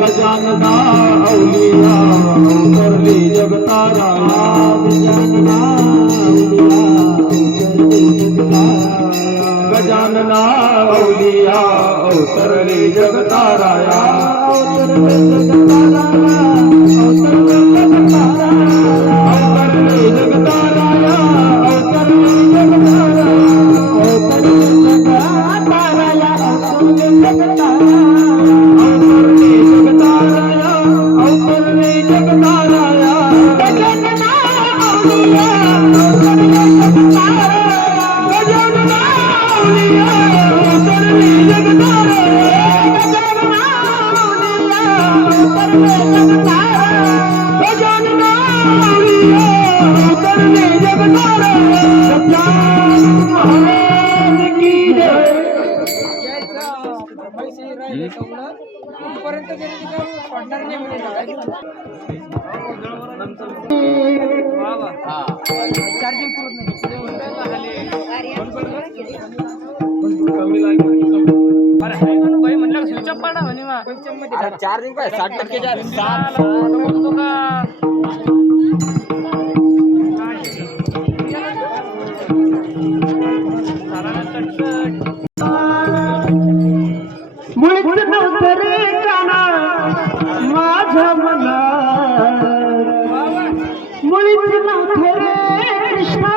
गजानना औलिया अवतरली जगतारा गजानना गजानना औलिया अवतरली जगताराया अवतरली जगताराया चार्जिंग पुरत नाही म्हणलं स्विच पंचम चार्जिंग काय साठ टक्के माझ्या मना मुळीच नव्हतं रे कृष्णा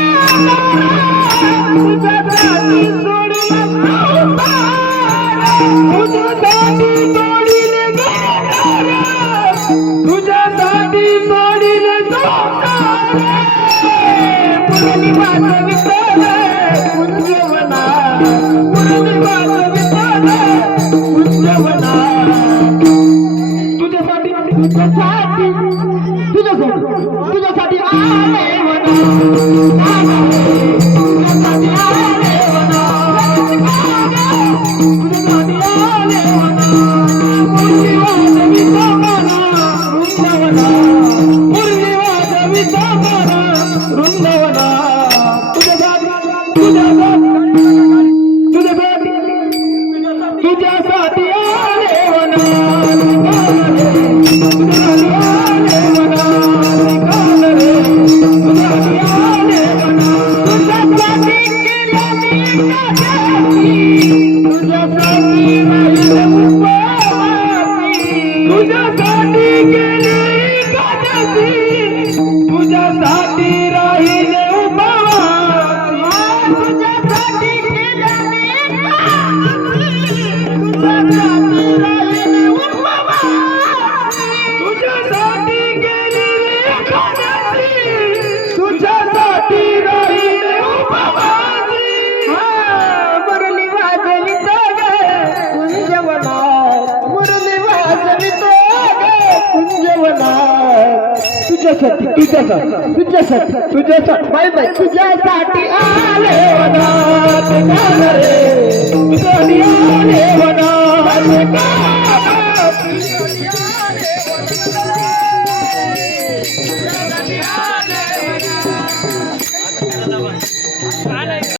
तुझ्यासाठी आले वना तुझ्यासाठी आले वना तुझ्यासाठी आले तुझ्यासाठी राहिले तुझ्यासाठी तुझ्यासाठी तुझ्यासाठी तुझ्यासाठी बाय बाय तुझ्यासाठी आले वनात तुझ्या रे. तुझ्यासाठी आले वनात